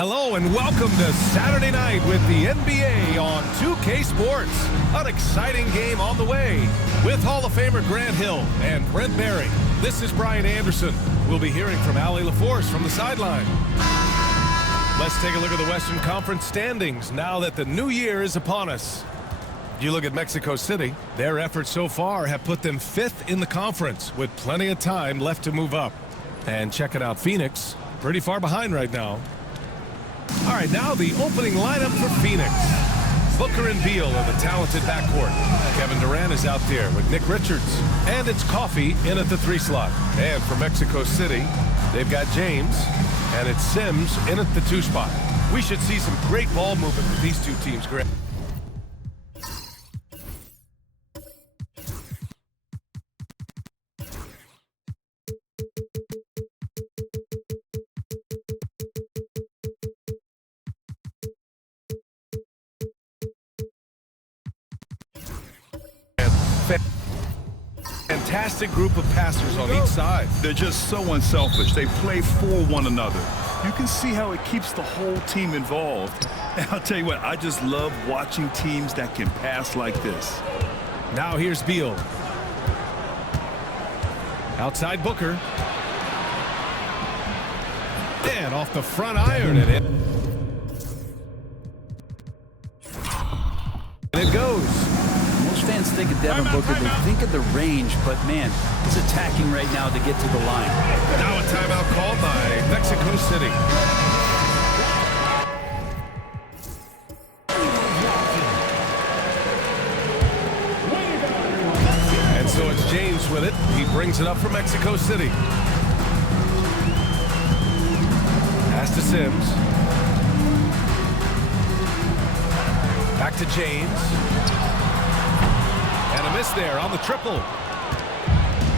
Hello and welcome to Saturday night with the NBA on 2K Sports. An exciting game on the way with Hall of Famer Grant Hill and Brent Barry. This is Brian Anderson. We'll be hearing from Allie LaForce from the sideline. Let's take a look at the Western Conference standings now that the new year is upon us. You look at Mexico City, their efforts so far have put them 5th in the conference with plenty of time left to move up. And checking out Phoenix, pretty far behind right now. All right, now the opening lineup for Phoenix. Booker and Beal in the talented backcourt. Kevin Durant is out there with Nick Richards. And it's Coffey in at the 3 slot. And for Mexico City, they've got James. And it's Sims in at the 2 spot. We should see some great ball movement with these two teams, Grant. Fantastic group of passers on each side. They're just so unselfish. They play for one another. You can see how it keeps the whole team involved. And I'll tell you what, I just love watching teams that can pass like this. Now here's Beal. Outside Booker. And off the front iron and it goes. Most fans think of Devin Booker, they think of the range, but man, he's attacking right now to get to the line. Now a timeout called by Mexico City. And so it's James with it. He brings it up for Mexico City. Pass to Sims. Back to James. And a miss there on the triple.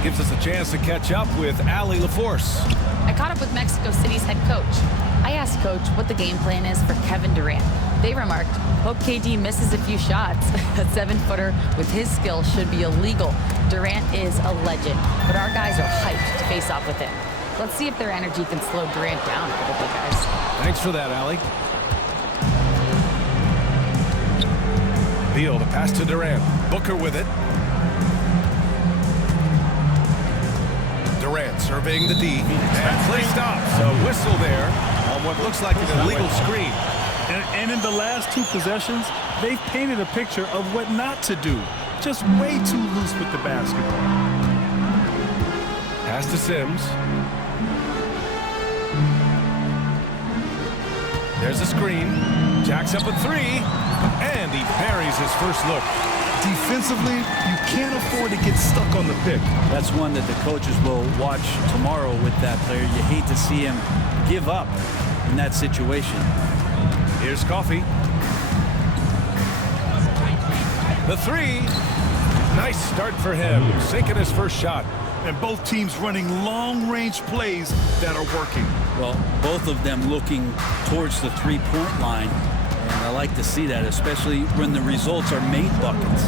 Gives us a chance to catch up with Allie LaForce. I caught up with Mexico City's head coach. I asked Coach what the game plan is for Kevin Durant. They remarked, hope KD misses a few shots. A 7-footer with his skill should be illegal. Durant is a legend, but our guys are hyped to face off with him. Let's see if their energy can slow Durant down a little bit, guys. Thanks for that, Allie. Beal, the pass to Durant. Booker with it. Durant surveying the D. And play stops. A whistle there on what looks like an illegal screen. And in the last 2 possessions, they've painted a picture of what not to do. Just way too loose with the basketball. Pass to Sims. There's a screen. Jacks up a 3. And he buries his first look. Defensively, you can't afford to get stuck on the pick. That's one that the coaches will watch tomorrow with that player. You hate to see him give up in that situation. Here's Coffey. The 3. Nice start for him. Sinking his first shot. And both teams running long-range plays that are working. Well, both of them looking towards the 3-point line. And I like to see that, especially when the results are made buckets.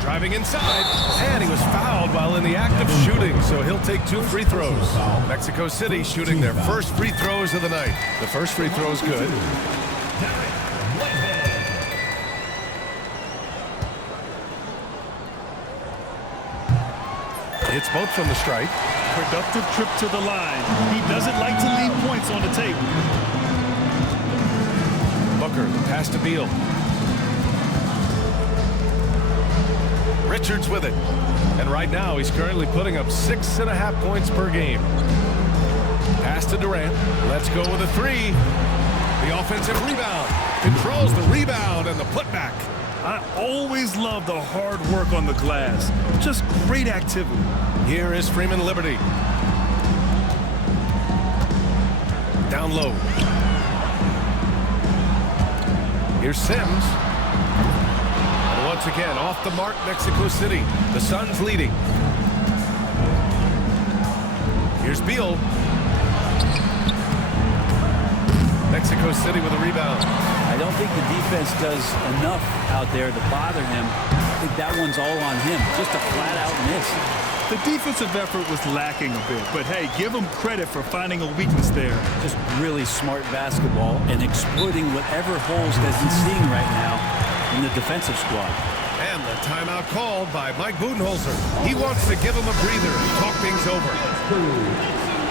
Driving inside, and he was fouled while in the act of shooting, so he'll take 2 free throws. Mexico City shooting their first free throws of the night. The first free throw is good. It's both from the stripe. Productive trip to the line. He doesn't like to leave points on the table. Booker, pass to Beal. Richards with it. And right now, he's currently putting up 6.5 points per game. Pass to Durant. Let's go with a 3. The offensive rebound. Controls the rebound and the putback. I always love the hard work on the glass. Just great activity. Here is Freeman Liberty. Down low. Here's Sims. And once again, off the mark, Mexico City. The Suns leading. Here's Beal. Mexico City with a rebound. I don't think the defense does enough out there to bother him. I think that one's all on him. Just a flat-out miss. The defensive effort was lacking a bit, but hey, give them credit for finding a weakness there. Just really smart basketball and exploiting whatever holes that he's seeing right now in the defensive squad. And the timeout called by Mike Budenholzer. He wants to give him a breather and talk things over.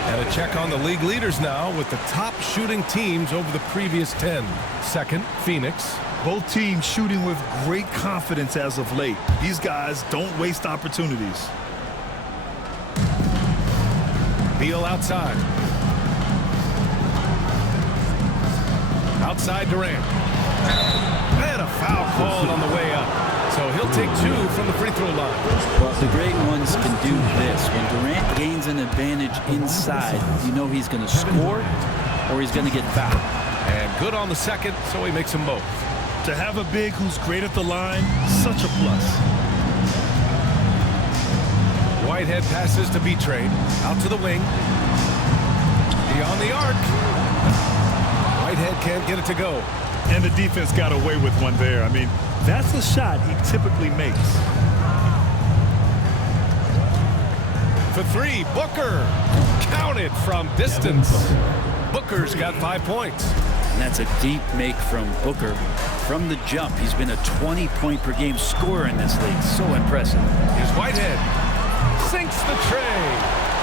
And a check on the league leaders now with the top shooting teams over the previous 10. Second, Phoenix. Both teams shooting with great confidence as of late. These guys don't waste opportunities. Beal outside. Outside Durant. And a foul called on the way up. So he'll take 2 from the free throw line. Well, the great ones can do this. When Durant gains an advantage inside, you know he's going to score or he's going to get fouled. And good on the second, so he makes them both. To have a big who's great at the line, such a plus. Whitehead passes to B-Trade. Out to the wing. Beyond the arc. Whitehead can't get it to go. And the defense got away with one there. I mean, that's a shot he typically makes. For 3, Booker. Counted from distance. Booker's got 5 points. And that's a deep make from Booker. From the jump, he's been a 20-point-per-game scorer in this league. So impressive. Here's Whitehead. Sinks the tray.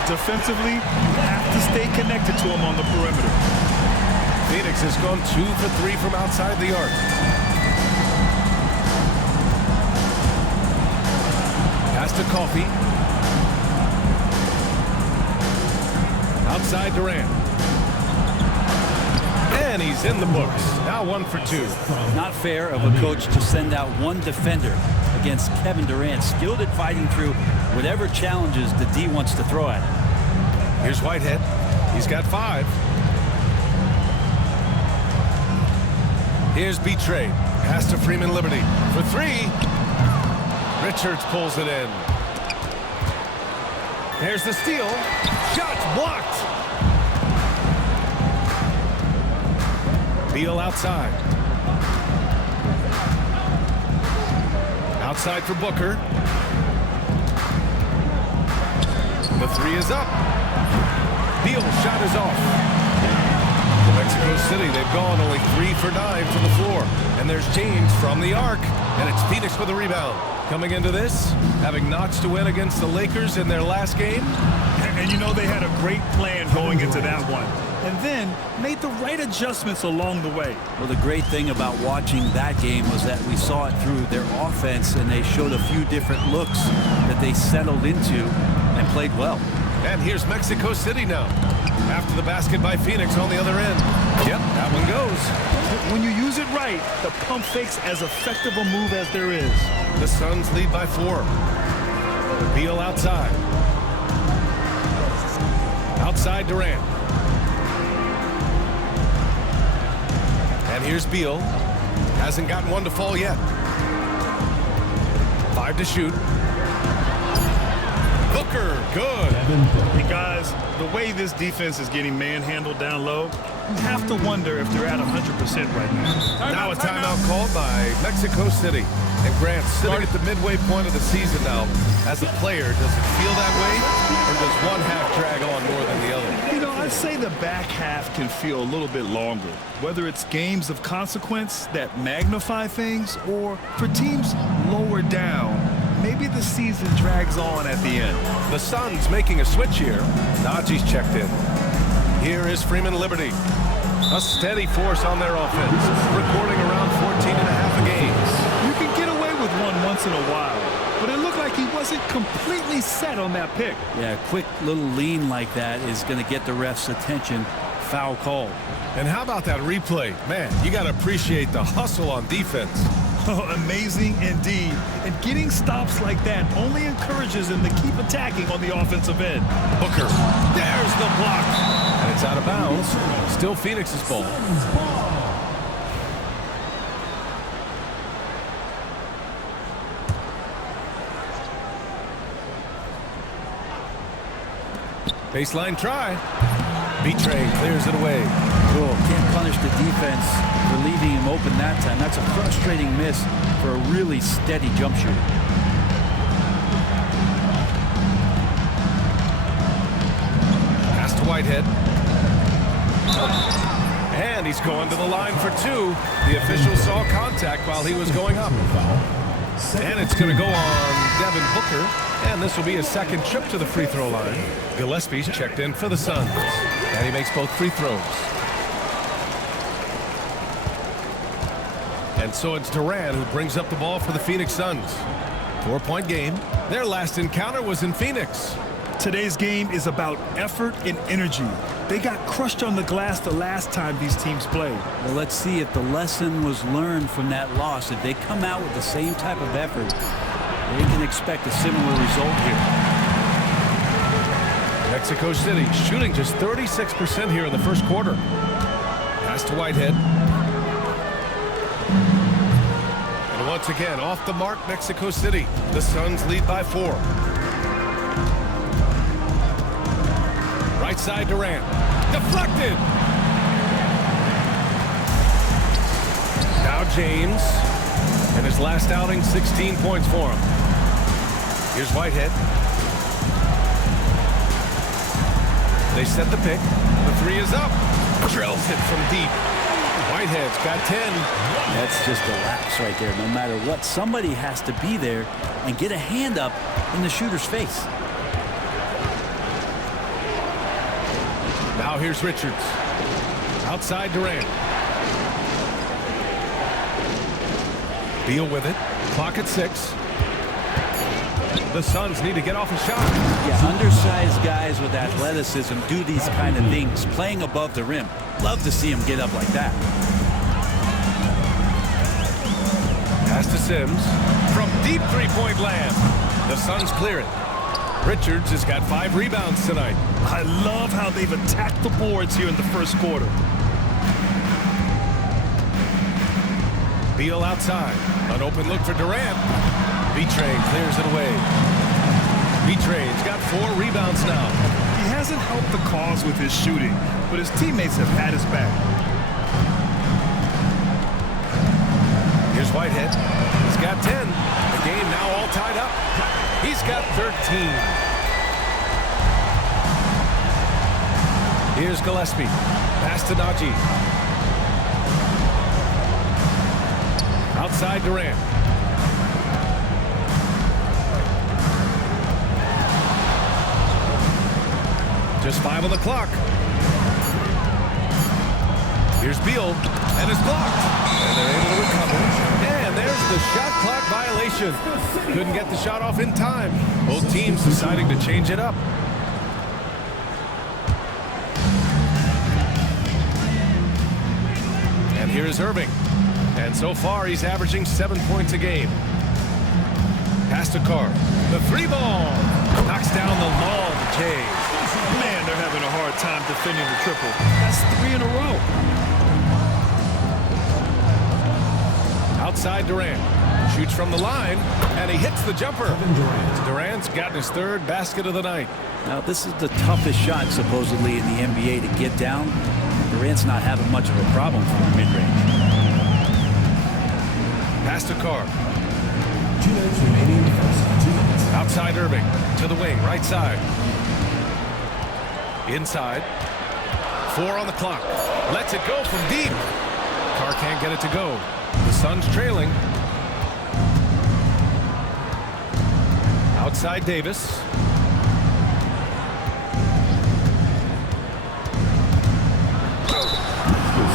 Defensively, you have to stay connected to him on the perimeter. Phoenix has gone 2 for 3 from outside the arc. Pass to Coffey. Outside Durant. And he's in the books. Now 1 for 2. Not fair of a coach to send out one defender against Kevin Durant, skilled at fighting through whatever challenges the D wants to throw at him. Here's Whitehead. He's got 5. Here's B-Trade. Pass to Freeman Liberty. For 3. Richards pulls it in. There's the steal. Shot's blocked. Beal outside. Outside for Booker. The 3 is up. Beal's shot is off. Mexico City, they've gone only 3 for 9 from the floor. And there's James from the arc. And it's Phoenix with a rebound. Coming into this, having notched a win against the Lakers in their last game. And you know they had a great plan going into that one. And then made the right adjustments along the way. Well, the great thing about watching that game was that we saw it through their offense, and they showed a few different looks that they settled into and played well. And here's Mexico City now. After the basket by Phoenix on the other end. Yep, that one goes. When you use it right, the pump fake's as effective a move as there is. The Suns lead by 4. Beal outside. Outside Durant. And here's Beal. Hasn't gotten one to fall yet. 5 to shoot. Booker, good. Hey guys, the way this defense is getting manhandled down low, you have to wonder if they're at 100% right now. Now a timeout called by Mexico City. And Grant, sitting at the midway point of the season now, as a player, does it feel that way? Or does one half drag on more than the other? You know, I'd say the back half can feel a little bit longer. Whether it's games of consequence that magnify things, or for teams lower down, maybe the season drags on at the end. The Suns making a switch here. Najee's checked in. Here is Freeman Liberty. A steady force on their offense, recording around 14 and a half a game. You can get away with one once in a while, but it looked like he wasn't completely set on that pick. Yeah, a quick little lean like that is going to get the ref's attention. Foul call. And how about that replay? Man, you got to appreciate the hustle on defense. Oh, amazing indeed. And getting stops like that only encourages him to keep attacking on the offensive end. Booker, there's the block. And it's out of bounds. Still Phoenix's ball. Baseline try. B-Train clears it away. Cool. Can't punish the defense for leaving him open that time. That's a frustrating miss for a really steady jump shooter. Whitehead. And he's going to the line for two. The official saw contact while he was going up. And it's going to go on Devin Booker. And this will be his second trip to the free throw line. Gillespie's checked in for the Suns. And he makes both free throws. And so it's Durant who brings up the ball for the Phoenix Suns. 4-point game. Their last encounter was in Phoenix. Today's game is about effort and energy. They got crushed on the glass the last time these teams played. Well, let's see if the lesson was learned from that loss. If they come out with the same type of effort, they can expect a similar result here. Mexico City shooting just 36% here in the first quarter. Pass to Whitehead. And once again, off the mark, Mexico City. The Suns lead by 4. Right side Durant. Deflected. Now James. In his last outing, 16 points for him. Here's Whitehead. They set the pick. The three is up. Drills it from deep. Whitehead's got 10. That's just a lapse right there. No matter what, somebody has to be there and get a hand up in the shooter's face. Now here's Richards. Outside Durant. Beal with it. Clock at 6. The Suns need to get off a shot. Yeah, undersized guys with athleticism do these kind of things, playing above the rim. Love to see them get up like that. Pass to Sims. From deep three-point land. The Suns clear it. Richards has got 5 rebounds tonight. I love how they've attacked the boards here in the first quarter. Beal outside. An open look for Durant. B-Train clears it away. B-Train's got 4 rebounds now. He hasn't helped the cause with his shooting, but his teammates have had his back. Here's Whitehead. He's got 10. The game now all tied up. He's got 13. Here's Gillespie. Pass to Najee. Outside Durant. Just 5 on the clock. Here's Beal, and it's blocked. And they're able to recover. And there's the shot clock violation. Couldn't get the shot off in time. Both teams deciding to change it up. And here is Irving. And so far, he's averaging 7 points a game. Pass to Carr. The 3-ball. Knocks down the long Jays. Man, they're having a hard time defending the triple. That's 3 in a row. Outside Durant. Shoots from the line, and he hits the jumper. Durant's gotten his 3rd basket of the night. Now, this is the toughest shot, supposedly, in the NBA to get down. Durant's not having much of a problem from the mid-range. Pass to Carr. Outside Irving. To the wing, right side. Inside. 4 on the clock. Lets it go from deep. Carr can't get it to go. The Suns trailing. Outside Davis.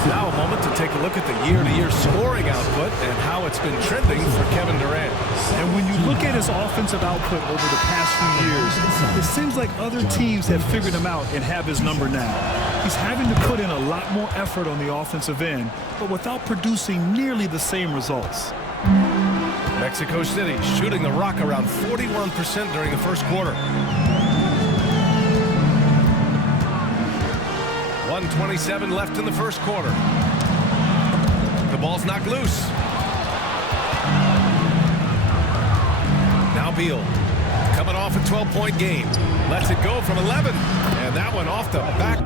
Now a moment to take a look at the year-to-year scoring output and how it's been trending for Kevin Durant. And when you look at his offensive output over the past few years, it seems like other teams have figured him out and have his number now. He's having to put in a lot more effort on the offensive end, but without producing nearly the same results. Mexico City shooting the rock around 41% during the first quarter. 1:27 left in the first quarter. The ball's knocked loose. Now Beal coming off a 12-point game. Lets it go from 11. And that one off the back.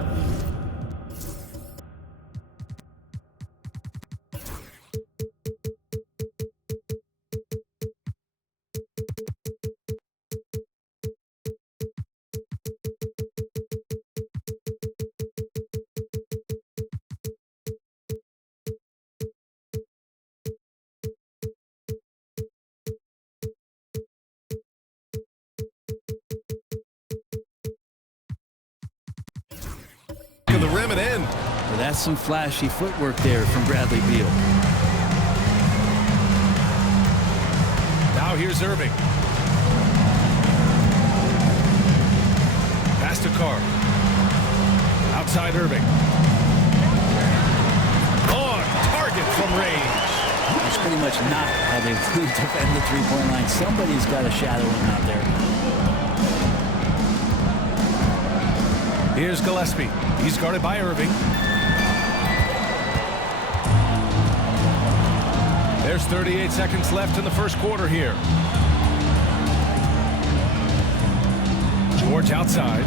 the rim and in. Well, that's some flashy footwork there from Bradley Beal. Now here's Irving. Pass to Carr. Outside Irving. On target from range. It's pretty much not how they defend the three-point line. Somebody's got to shadow him out there. Here's Gillespie. He's guarded by Irving. There's 38 seconds left in the first quarter here. George outside.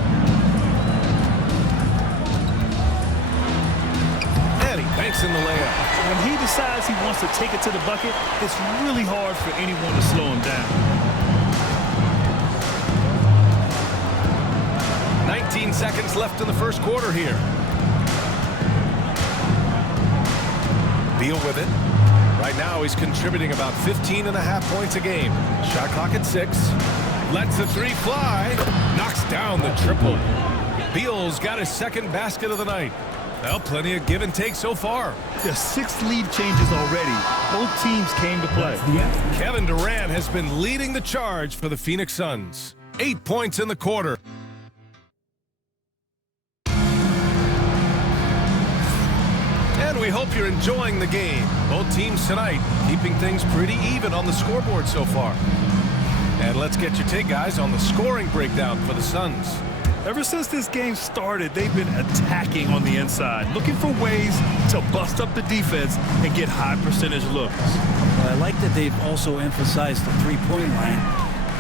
And he banks in the layup. When he decides he wants to take it to the bucket, it's really hard for anyone to slow him down. 19 seconds left in the first quarter here. Beal with it. Right now he's contributing about 15.5 points a game. Shot clock at 6. Lets the three fly. Knocks down the triple. Beal's got his second basket of the night. Well, plenty of give and take so far. There's 6 lead changes already. Both teams came to play. Kevin Durant has been leading the charge for the Phoenix Suns. 8 points in the quarter. And we hope you're enjoying the game. Both teams tonight keeping things pretty even on the scoreboard so far. And let's get your take, guys, on the scoring breakdown for the Suns. Ever since this game started, they've been attacking on the inside, looking for ways to bust up the defense and get high percentage looks. Well, I like that they've also emphasized the three-point line.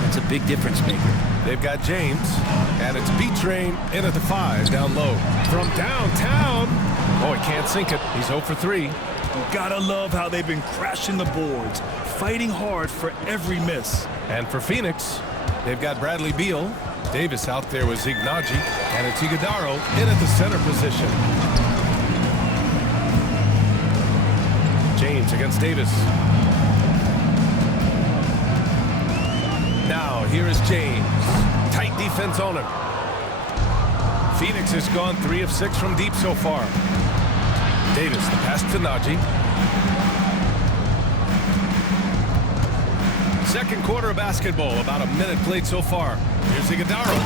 That's a big difference maker. They've got James, and it's B-Train in at the 5, down low. From downtown, oh, he can't sink it. He's 0 for 3. Gotta love how they've been crashing the boards, fighting hard for every miss. And for Phoenix, they've got Bradley Beal. Davis out there with Ignaji, and it's Iguodaro in at the center position. James against Davis. Now here is James. Tight defense on him. Phoenix has gone 3 of 6 from deep so far. Davis, the pass to Naji. Second quarter of basketball, about a minute played so far. Here's Iguodaro,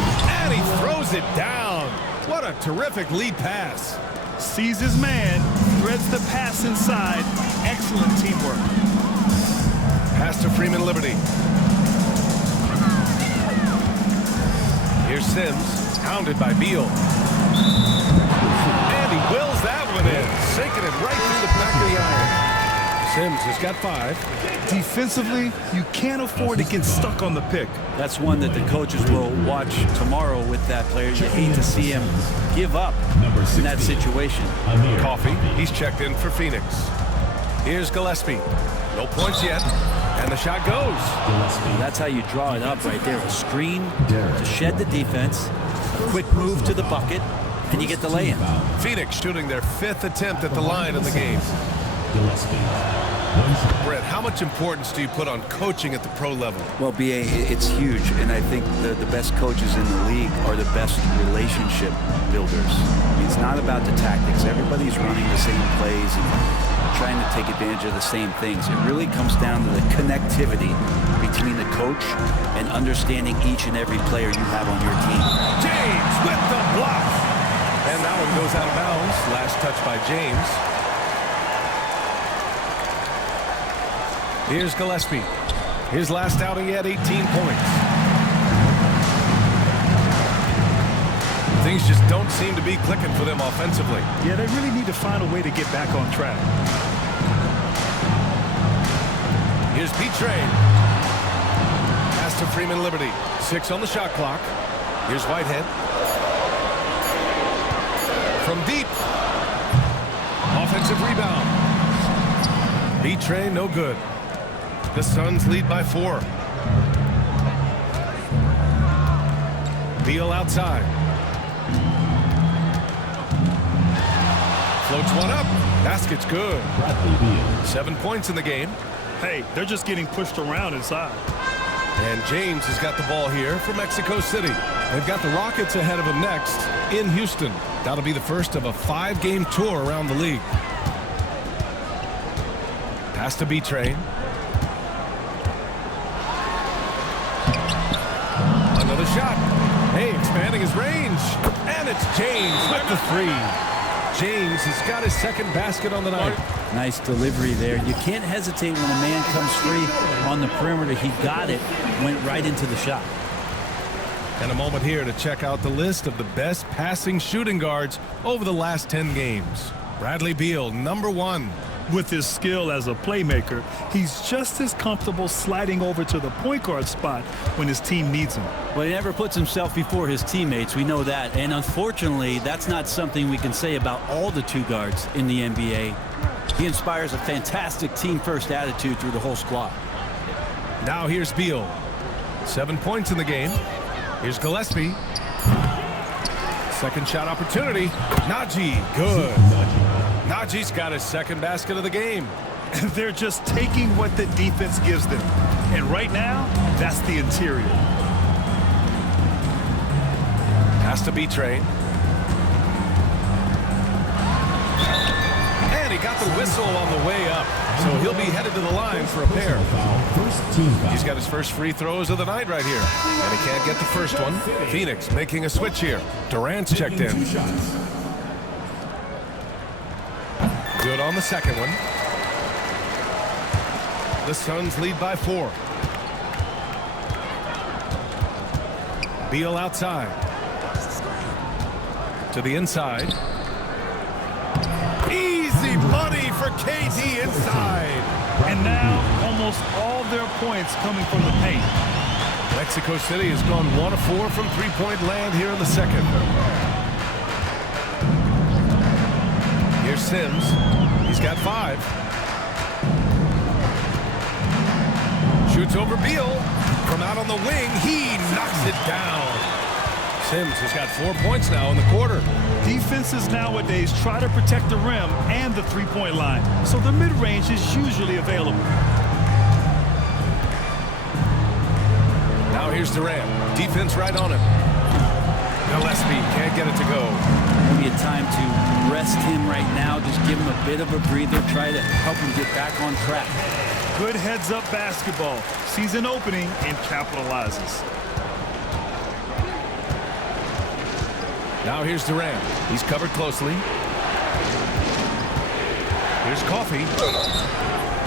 and he throws it down. What a terrific lead pass. Sees his man, threads the pass inside. Excellent teamwork. Pass to Freeman Liberty. Here's Sims, hounded by Beal. And he wills that one in, sinking it right through the back of the iron. Sims has got 5. Defensively, you can't afford to get stuck on the pick. That's one that the coaches will watch tomorrow with that player. You hate to see him give up in that situation. Coffee, he's checked in for Phoenix. Here's Gillespie. No points yet, and the shot goes. That's how you draw it up right there. A screen to shed the defense, a quick move to the bucket, and you get the lay-in. Phoenix shooting their 5th attempt at the line in the game. Brett, how much importance do you put on coaching at the pro level? Well, B.A., it's huge, and I think the best coaches in the league are the best relationship builders. It's not about the tactics. Everybody's running the same plays and trying to take advantage of the same things. It really comes down to the connectivity between the coach and understanding each and every player you have on your team. James with the block. And that one goes out of bounds. Last touch by James. Here's Gillespie. His last outing, he had 18 points. Things just don't seem to be clicking for them offensively. Yeah, they really need to find a way to get back on track. Here's B-Train. Pass to Freeman Liberty. 6 on the shot clock. Here's Whitehead. From deep. Offensive rebound. B-Train, no good. The Suns lead by 4. Beal outside. Floats one up. Basket's good. 7 points in the game. Hey, they're just getting pushed around inside. And James has got the ball here for Mexico City. They've got the Rockets ahead of him next in Houston. That'll be the first of a 5-game tour around the league. Pass to B-Train. Another shot. Hey, expanding his range. And it's James with the 3. James has got his second basket on the night. Nice delivery there. You can't hesitate when a man comes free on the perimeter. He got it, went right into the shot. And a moment here to check out the list of the best passing shooting guards over the last 10 games. Bradley Beal, number 1. With his skill as a playmaker, he's just as comfortable sliding over to the point guard spot when his team needs him. Well, he never puts himself before his teammates. We know that. And unfortunately, that's not something we can say about all the 2 guards in the NBA. He inspires a fantastic team-first attitude through the whole squad. Now here's Beal. 7 points in the game. Here's Gillespie. Second shot opportunity. Najee, good. Najee's got his second basket of the game. They're just taking what the defense gives them. And right now, that's the interior. Has to be Train. And he got the whistle on the way up. So he'll be headed to the line for a pair. He's got his first free throws of the night right here. And he can't get the first one. Phoenix making a switch here. Durant's checked in. Good on the second one. The Suns lead by 4. Beal outside. To the inside. Easy money for KD inside. And now almost all their points coming from the paint. Mexico City has gone 1 of 4 from three-point land here in the second. Here's Sims. He's got 5. Shoots over Beal. From out on the wing, he knocks it down. Sims has got 4 points now in the quarter. Defenses nowadays try to protect the rim and the three-point line, so the mid-range is usually available. Now here's Durant. Defense right on him. Gillespie can't get it to go. Maybe a time to rest him right now. Just give him a bit of a breather. Try to help him get back on track. Good heads-up basketball. Sees an opening and capitalizes. Now here's Durant. He's covered closely. Here's Coffee.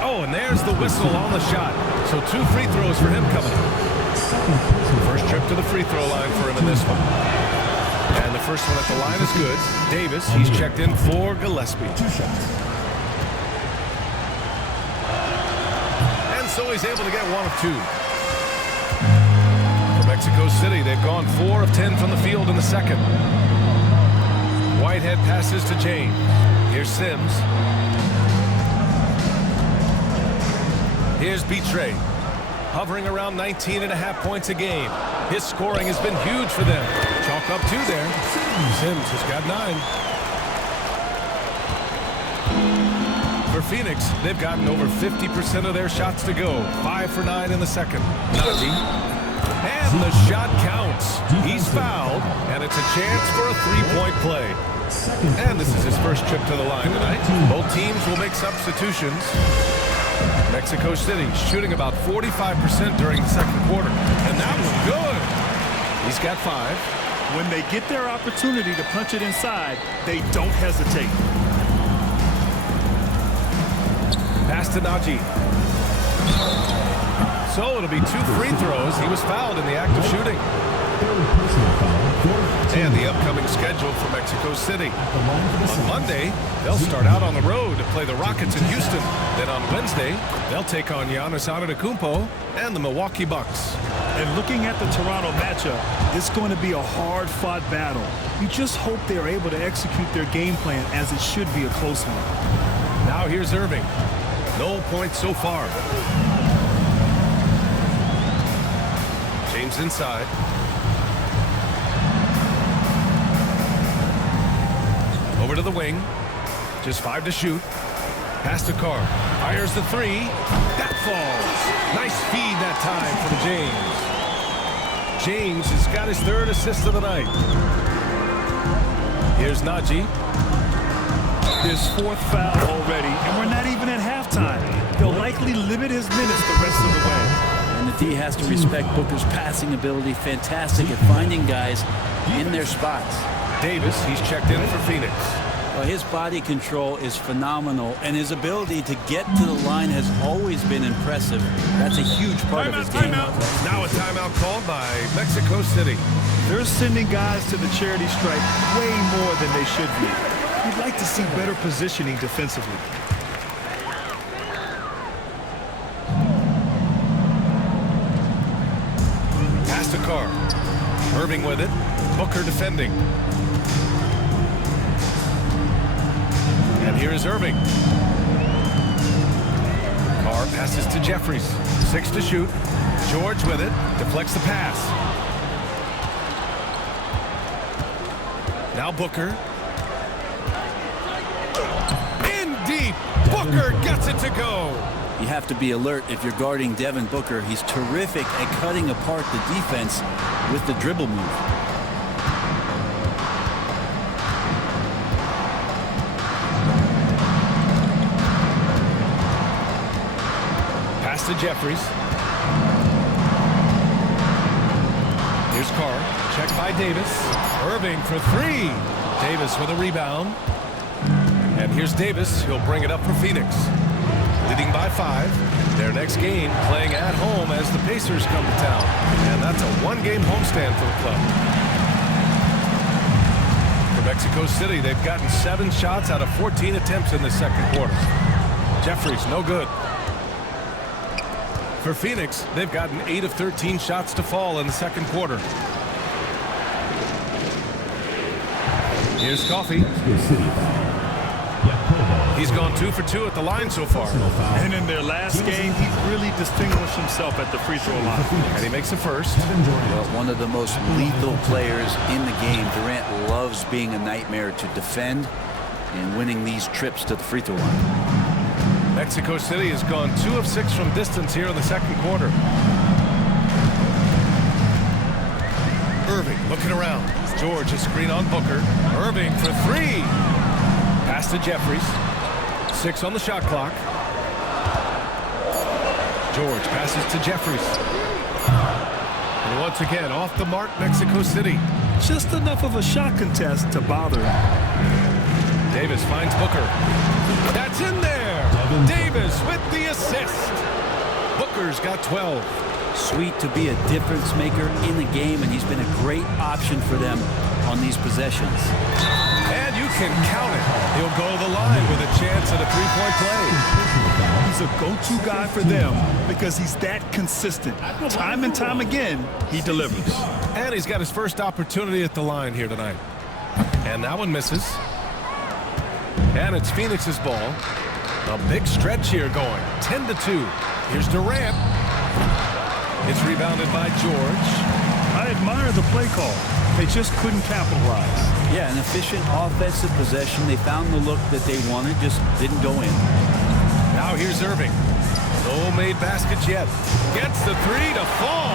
Oh, and there's the whistle on the shot. So 2 free throws for him coming up. First trip to the free throw line for him in this one. And the first one at the line is good. Davis, he's checked in for Gillespie. And so he's able to get 1 of 2. For Mexico City, they've gone 4 of 10 from the field in the second. Whitehead passes to James. Here's Sims. Here's B-Train. Hovering around 19.5 points a game. His scoring has been huge for them. Chalk up 2 there. Sims has got 9. For Phoenix, they've gotten over 50% of their shots to go. 5 for 9 in the second. Najee. And the shot counts. He's fouled, and it's a chance for a 3-point play. And this is his first trip to the line tonight. Both teams will make substitutions. Mexico City shooting about 45% during the second quarter. And that was good. He's got 5. When they get their opportunity to punch it inside, they don't hesitate. Pass to Najee. So it'll be 2 free throws. He was fouled in the act of shooting. And the upcoming schedule for Mexico City. On Monday, they'll start out on the road to play the Rockets in Houston. Then on Wednesday, they'll take on Giannis Antetokounmpo and the Milwaukee Bucks. And looking at the Toronto matchup, it's going to be a hard-fought battle. You just hope they're able to execute their game plan, as it should be a close one. Now here's Irving. No points so far. James inside. Over to the wing. Just 5 to shoot. Pass to Carr. Fires the 3. That falls. Nice feed that time from James. James has got his 3rd assist of the night. Here's Najee. His fourth foul already, and we're not even at halftime. They'll likely limit his minutes the rest of the way. And the D has to respect Booker's passing ability. Fantastic at finding guys in their spots. Davis, he's checked in for Phoenix. Well, his body control is phenomenal, and his ability to get to the line has always been impressive. That's a huge part of his game. Now a timeout called by Mexico City. They're sending guys to the charity stripe way more than they should be. You'd like to see better positioning defensively. Pass to Carr. Irving with it. Booker defending. And here is Irving. Carr passes to Jeffries. 6 to shoot. George with it. Deflects the pass. Now Booker. In deep. Booker gets it to go. You have to be alert if you're guarding Devin Booker. He's terrific at cutting apart the defense with the dribble move. Pass to Jeffries. Here's Carr. Checked by Davis. Irving for 3. Davis with a rebound. And here's Davis. He'll bring it up for Phoenix. Leading by 5. Their next game playing at home as the Pacers come to town. And that's a 1-game homestand for the club. For Mexico City, they've gotten 7 shots out of 14 attempts in the second quarter. Jeffries, no good. For Phoenix, they've gotten 8 of 13 shots to fall in the second quarter. Here's Coffee. He's gone 2 for 2 at the line so far. And in their last game, he really distinguished himself at the free throw line. And he makes a first. Well, one of the most lethal players in the game. Durant loves being a nightmare to defend and winning these trips to the free throw line. Mexico City has gone 2 of 6 from distance here in the second quarter. Irving looking around. George, a screen on Booker. Irving for 3. Pass to Jeffries. 6 on the shot clock. George passes to Jeffries. And once again, off the mark, Mexico City. Just enough of a shot contest to bother him. Davis finds Booker. That's in there. Davis with the assist. Booker's got 12. Sweet to be a difference maker in the game, and he's been a great option for them on these possessions. And you can count it. He'll go to the line with a chance at a 3-point play. He's a go-to guy for them because he's that consistent. Time and time again, he delivers. And he's got his first opportunity at the line here tonight. And that one misses. And it's Phoenix's ball. A big stretch here going. 10 to 2. Here's Durant. It's rebounded by George. I admire the play call. They just couldn't capitalize. Yeah, an efficient offensive possession. They found the look that they wanted, just didn't go in. Now here's Irving. No made baskets yet. Gets the 3 to fall.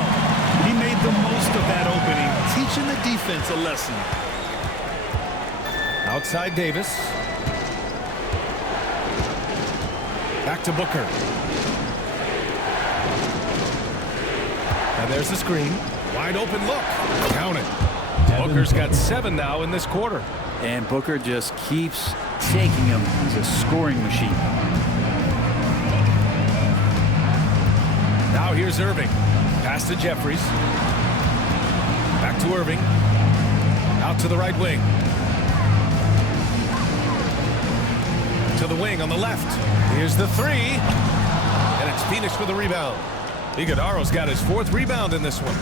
He made the most of that opening, teaching the defense a lesson. Outside Davis. Back to Booker. And there's the screen. Wide open look. Count it. Booker's got 7 now in this quarter. And Booker just keeps taking him. He's a scoring machine. Now here's Irving. Pass to Jeffries. Back to Irving. Out to the right wing. To the wing on the left. Here's the 3. And it's Phoenix for the rebound. Iguodala's got his 4th rebound in this one.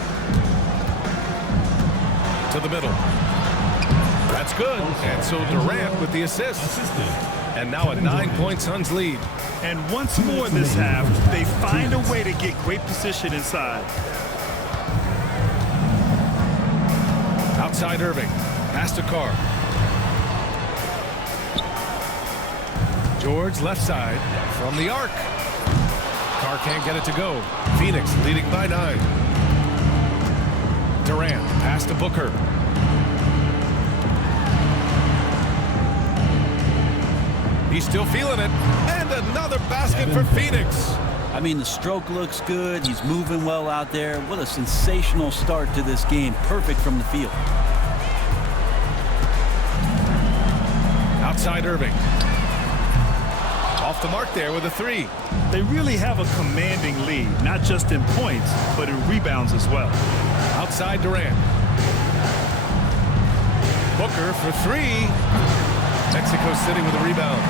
To the middle. That's good. And so Durant with the assist. And now a 9-point Suns lead. And once more this half, they find a way to get great position inside. Outside Irving. Pass to Carr. George left side from the arc. Carr can't get it to go. Phoenix leading by 9. Durant pass to Booker. He's still feeling it. And another basket for Phoenix. I mean, the stroke looks good. He's moving well out there. What a sensational start to this game. Perfect from the field. Outside Irving. Off the mark there with a three. They really have a commanding lead, not just in points, but in rebounds as well. Outside Durant. Booker for three. Mexico City with a rebound.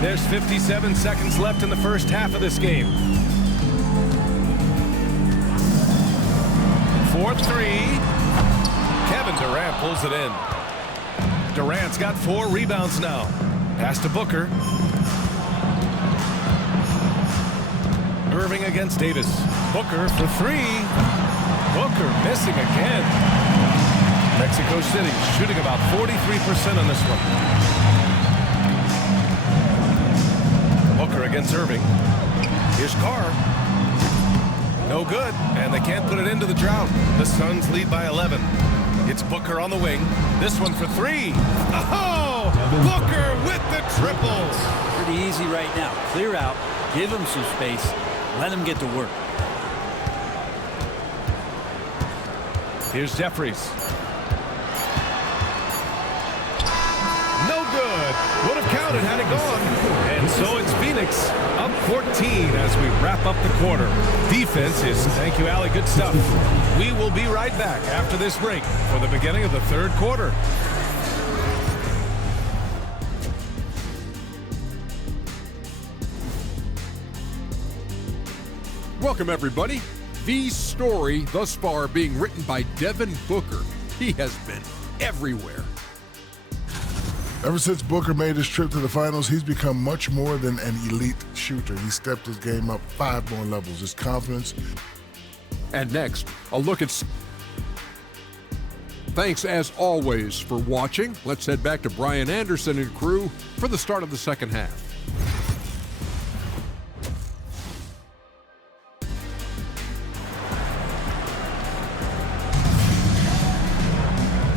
There's 57 seconds left in the first half of this game. 4-3. Kevin Durant pulls it in. Durant's got 4 rebounds now. Pass to Booker. Irving against Davis. Booker for three. Booker missing again. Mexico City shooting about 43% on this one. Booker against Irving. Here's Carr. No good, and they can't put it into the drought. The Suns lead by 11. It's Booker on the wing. This one for three. Oh! Booker with the triples. Pretty easy right now. Clear out, give him some space, let him get to work. Here's Jeffries. No good. Would have counted had it gone. And so it's Phoenix up 14 as we wrap up the quarter. Defense is, thank you, Allie, good stuff. We will be right back after this break for the beginning of the third quarter. Welcome, everybody. The story thus far being written by Devin Booker. He has been everywhere. Ever since Booker made his trip to the finals, he's become much more than an elite shooter. He stepped his game up 5 more levels. His confidence. And next, a look at... Thanks, as always, for watching. Let's head back to Brian Anderson and crew for the start of the second half.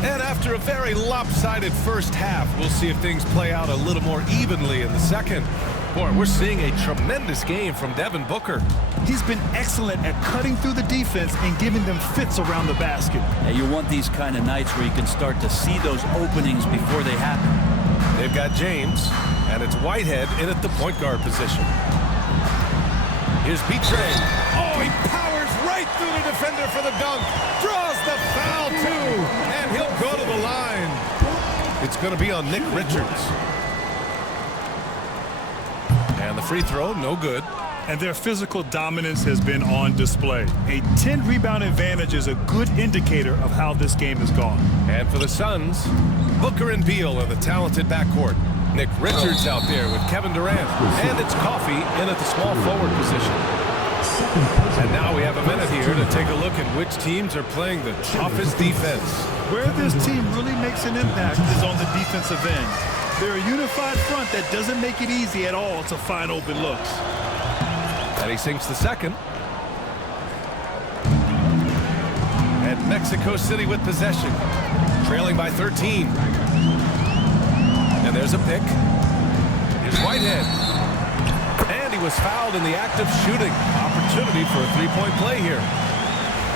After a very lopsided first half, we'll see if things play out a little more evenly in the second. Boy, we're seeing a tremendous game from Devin Booker. He's been excellent at cutting through the defense and giving them fits around the basket. And you want these kind of nights where you can start to see those openings before they happen. They've got James, and it's Whitehead in at the point guard position. Here's Betrey. Oh, he powers right through the defender for the dunk. Draws the foul, too, and he'll go to the line. It's going to be on Nick Richards. And the free throw, no good. And their physical dominance has been on display. A 10-rebound advantage is a good indicator of how this game has gone. And for the Suns, Booker and Beal are the talented backcourt. Nick Richards out there with Kevin Durant. And it's Coffey in at the small forward position. And now we have a minute here to take a look at which teams are playing the toughest defense. Where this team really makes an impact is on the defensive end. They're a unified front that doesn't make it easy at all to find open looks. And he sinks the second. And Mexico City with possession, trailing by 13. And there's a pick. Here's Whitehead. And he was fouled in the act of shooting. Opportunity for a three-point play here.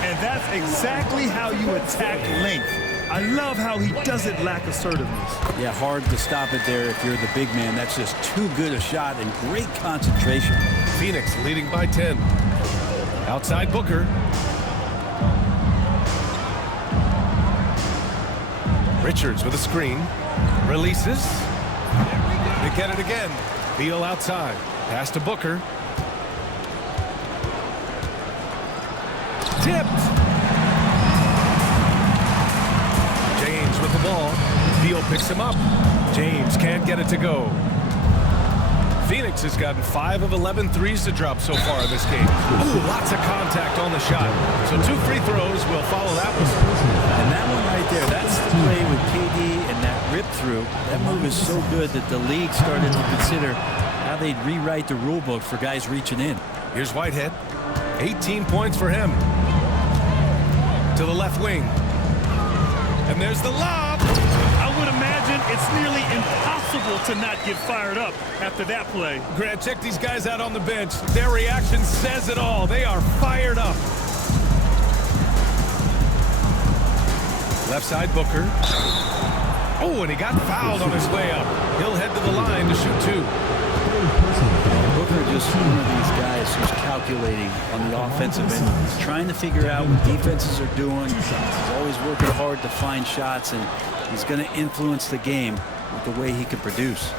And that's exactly how you attack length. I love how he doesn't lack assertiveness. Yeah, hard to stop it there if you're the big man. That's just too good a shot and great concentration. Phoenix leading by 10. Outside Booker. Richards with a screen. Releases. They get it again. Beal outside. Pass to Booker. Tipped. James with the ball. Beal picks him up. James can't get it to go. Phoenix has gotten 5 of 11 threes to drop so far in this game. Ooh, lots of contact on the shot. So 2 free throws will follow that one. And that one right there, that's the play with KD and that rip through. That move is so good that the league started to consider how they'd rewrite the rule book for guys reaching in. Here's Whitehead. 18 points for him. To the left wing. And there's the lob. I It's nearly impossible to not get fired up after that play. Grant, check these guys out on the bench. Their reaction says it all. They are fired up. Left side, Booker. Oh, and he got fouled on his way up. He'll head to the line to shoot 2. Booker just one of these guys who's calculating on the offensive end. He's trying to figure out what defenses are doing. He's always working hard to find shots, and he's going to influence the game with the way he can produce.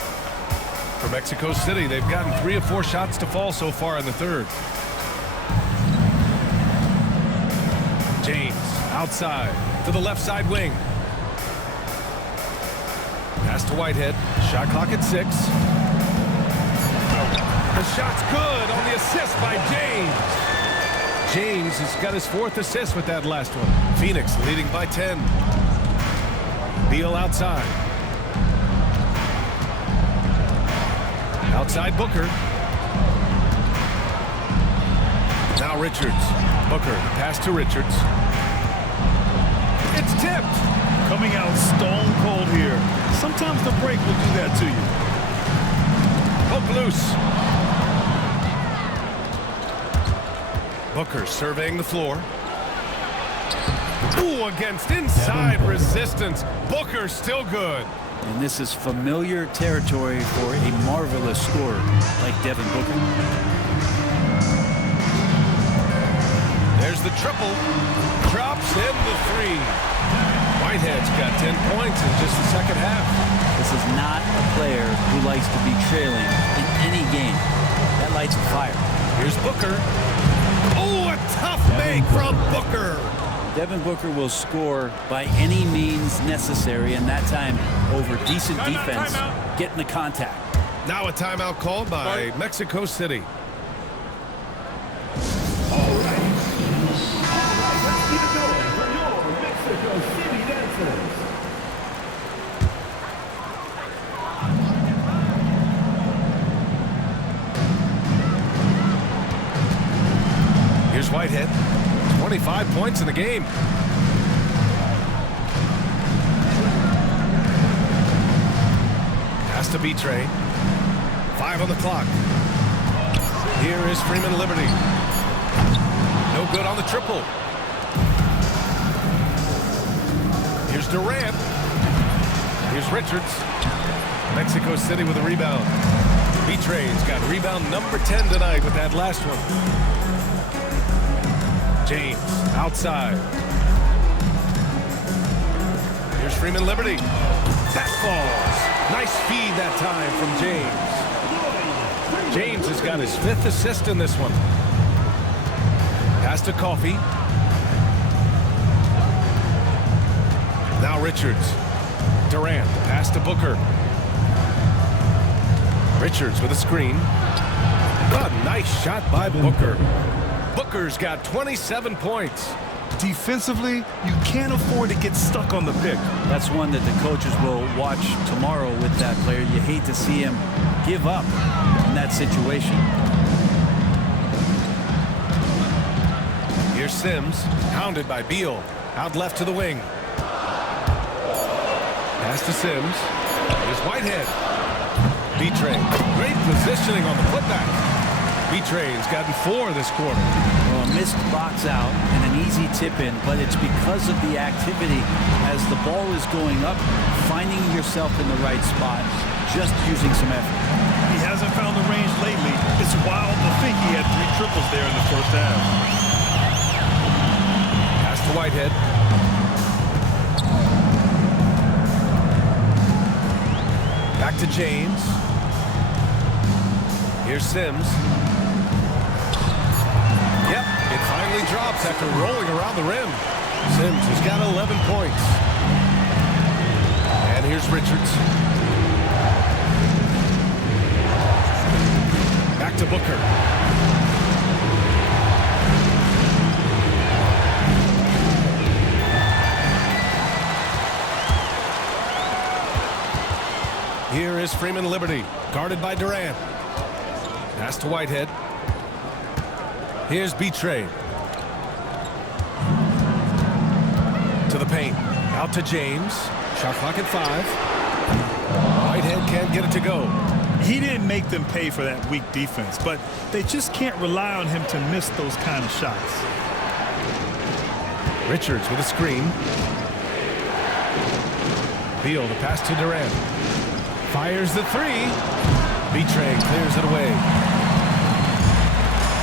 For Mexico City, they've gotten 3 of 4 shots to fall so far in the third. James outside to the left side wing. Pass to Whitehead. Shot clock at 6. The shot's good on the assist by James. James has got his 4th assist with that last one. Phoenix leading by 10. Beal outside. Outside Booker. Now Richards. Booker, pass to Richards. It's tipped. Coming out stone cold here. Sometimes the break will do that to you. Hook loose. Booker surveying the floor. Ooh, against inside resistance. Booker still good. And this is familiar territory for a marvelous scorer like Devin Booker. There's the triple. Drops in the 3. Whitehead's got 10 points in just the second half. This is not a player who likes to be trailing in any game. That lights a fire. Here's Booker. Oh, a tough make from Booker. Devin Booker will score by any means necessary, and that time over decent defense, getting the contact. Now a timeout called by Mexico City. All right, let's keep it going for your Mexico City dancers. Here's Whitehead. 25 points in the game. Has to be Trey. 5 on the clock. Here is Freeman Liberty. No good on the triple. Here's Durant. Here's Richards. Mexico City with a rebound. B-Trey's got rebound number 10 tonight with that last one. James outside. Here's Freeman Liberty. That falls. Nice feed that time from James. James has got his 5th assist in this one. Pass to Coffey. Now Richards. Durant. Pass to Booker. Richards with a screen. A nice shot by Booker. Booker's got 27 points. Defensively, you can't afford to get stuck on the pick. That's one that the coaches will watch tomorrow with that player. You hate to see him give up in that situation. Here's Sims, hounded by Beal. Out left to the wing. Pass to Sims. Here's Whitehead. B-Train. Great positioning on the putback. B-Train's gotten 4 this quarter. Well, a missed box out and an easy tip in, but it's because of the activity as the ball is going up, finding yourself in the right spot, just using some effort. He hasn't found the range lately. It's wild to think he had 3 triples there in the first half. Pass to Whitehead. Back to James. Here's Sims. Yep, it finally drops after rolling around the rim. Sims has got 11 points. And here's Richards. Back to Booker. Here is Freeman Liberty, guarded by Durant. Pass to Whitehead. Here's B-Trey. To the paint. Out to James. Shot clock at 5. Whitehead can't get it to go. He didn't make them pay for that weak defense, but they just can't rely on him to miss those kind of shots. Richards with a screen. Beal, the pass to Durant. Fires the three. Betraying clears it away.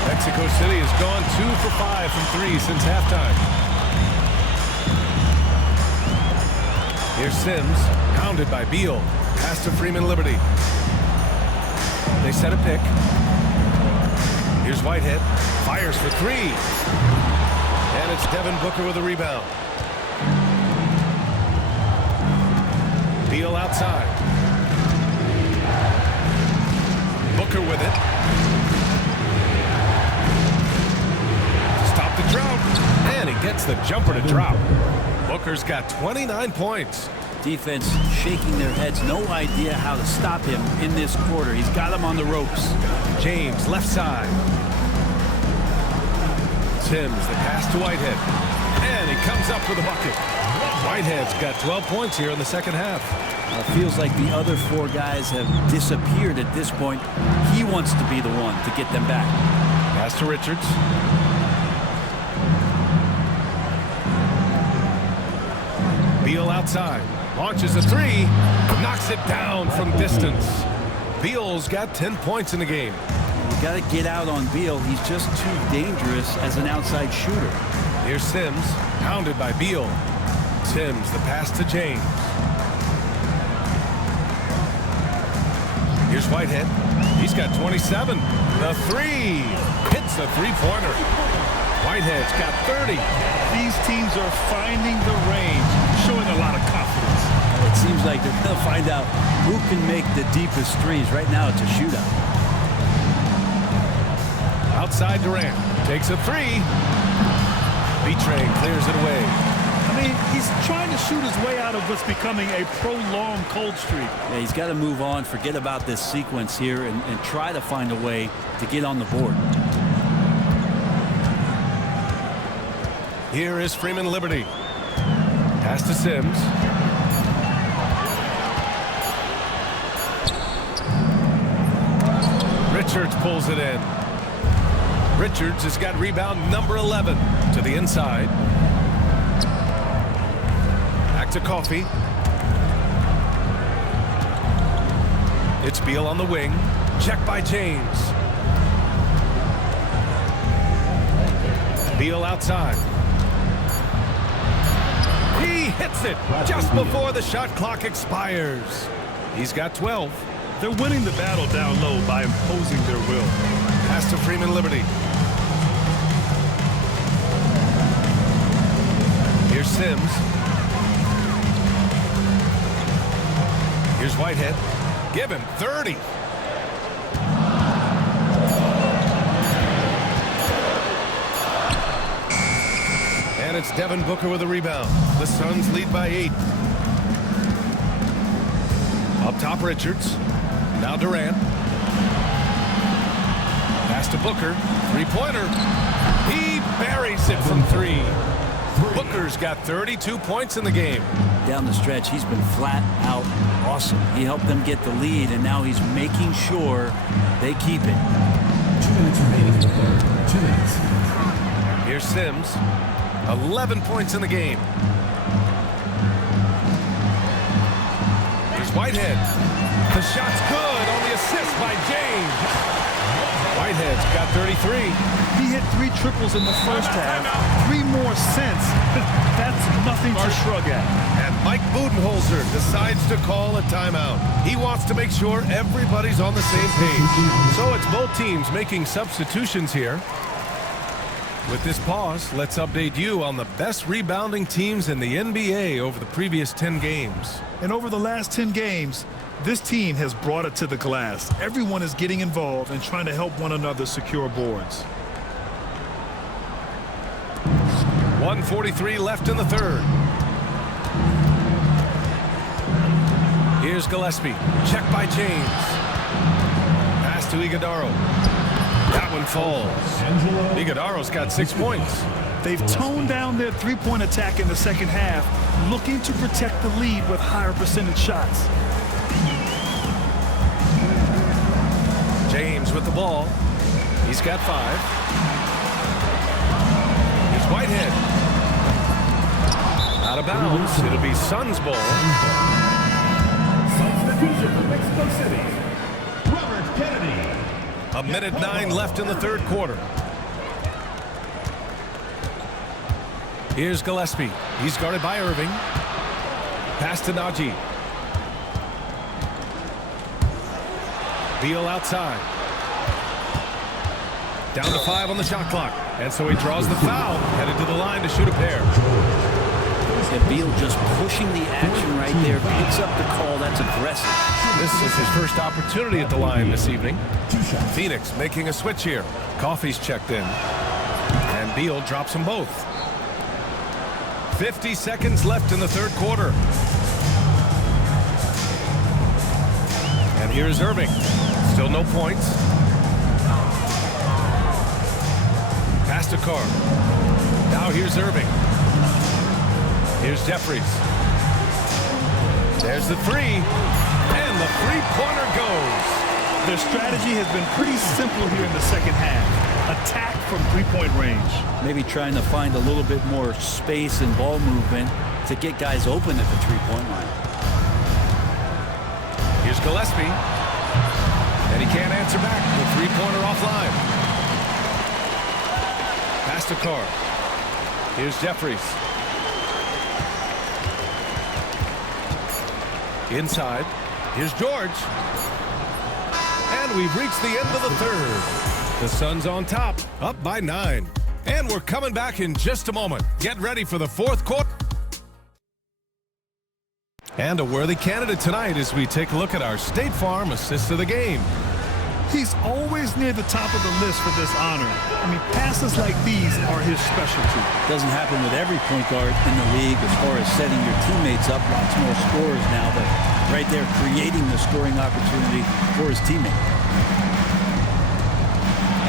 Mexico City has gone 2 for 5 from 3 since halftime. Here's Sims, pounded by Beal. Pass to Freeman Liberty. They set a pick. Here's Whitehead. Fires for 3. And it's Devin Booker with a rebound. Beal outside. Booker with it. Stop the drought. And he gets the jumper to drop. Booker's got 29 points. Defense shaking their heads. No idea how to stop him in this quarter. He's got him on the ropes. James left side. Sims the pass to Whitehead. And he comes up with a bucket. Whitehead's got 12 points here in the second half. Feels like the other 4 guys have disappeared at this point. He wants to be the one to get them back. Pass to Richards. Beal outside. Launches a 3. Knocks it down from distance. Beal's got 10 points in the game. You got to get out on Beal. He's just too dangerous as an outside shooter. Here's Sims, pounded by Beal. Sims, the pass to James. Here's Whitehead. He's got 27. The 3. Hits the three-pointer. Whitehead's got 30. These teams are finding the range, showing a lot of confidence. It seems like they're going to find out who can make the deepest threes. Right now, it's a shootout. Outside Durant. Takes a 3. Betraying clears it away. I mean, he's trying to shoot his way out of what's becoming a prolonged cold streak. Yeah, he's got to move on, forget about this sequence here, and try to find a way to get on the board. Here is Freeman Liberty. Pass to Sims. Richards pulls it in. Richards has got rebound number 11 to the inside. Back to Coffey. It's Beal on the wing. Check by James. Beal outside. He hits it just before the shot clock expires. He's got 12. They're winning the battle down low by imposing their will. Pass to Freeman Liberty. Here's Sims. Here's Whitehead. Give him 30. And it's Devin Booker with a rebound. The Suns lead by 8. Up top, Richards. Now Durant. Pass to Booker. Three-pointer. He buries it from 3. Booker's got 32 points in the game. Down the stretch, he's been flat out awesome. He helped them get the lead, and now he's making sure they keep it. 2 minutes remaining in the third. 2 minutes. Here's Sims. 11 points in the game. Here's Whitehead. The shot's good on the assist by James. Whitehead's got 33. He hit 3 triples in the first half. 3 more since. That's nothing to shrug at. And Mike Budenholzer decides to call a timeout. He wants to make sure everybody's on the same page. So it's both teams making substitutions here. With this pause, let's update you on the best rebounding teams in the NBA over the previous 10 games. And over the last 10 games, this team has brought it to the glass. Everyone is getting involved and trying to help one another secure boards. 1:43 left in the third. Here's Gillespie. Check by James. Pass to Iguodaro. That one falls. Iguodaro's got 6 points. They've toned down their three-point attack in the second half, looking to protect the lead with higher percentage shots. James with the ball. He's got 5. Here's Whitehead. Out of bounds. It'll be Suns ball. Substitution for Mexico City. Robert Kennedy. 1:09 left in the third quarter. Here's Gillespie. He's guarded by Irving. Pass to Najee. Beal outside. Down to 5 on the shot clock. And so he draws the foul. Headed to the line to shoot a pair. Beal just pushing the action right there. Picks up the call. That's aggressive. This is his first opportunity at the line this evening. Phoenix making a switch here. Coffey's checked in. And Beal drops them both. 50 seconds left in the third quarter. And here's Irving. Still no points. Pass to Carr. Now here's Irving. Here's Jeffries. There's the 3. And the three-pointer goes. Their strategy has been pretty simple here in the second half. Attack from three-point range. Maybe trying to find a little bit more space and ball movement to get guys open at the three-point line. Here's Gillespie. And he can't answer back. The three-pointer offline. Pass to Carr. Here's Jeffries. Inside. Here's George. And we've reached the end of the third. The Suns on top, up by 9. And we're coming back in just a moment. Get ready for the fourth quarter. And a worthy candidate tonight as we take a look at our State Farm assist of the game. He's always near the top of the list for this honor. I mean, passes like these are his specialty. Doesn't happen with every point guard in the league as far as setting your teammates up. Lots more scorers now, but right there creating the scoring opportunity for his teammate.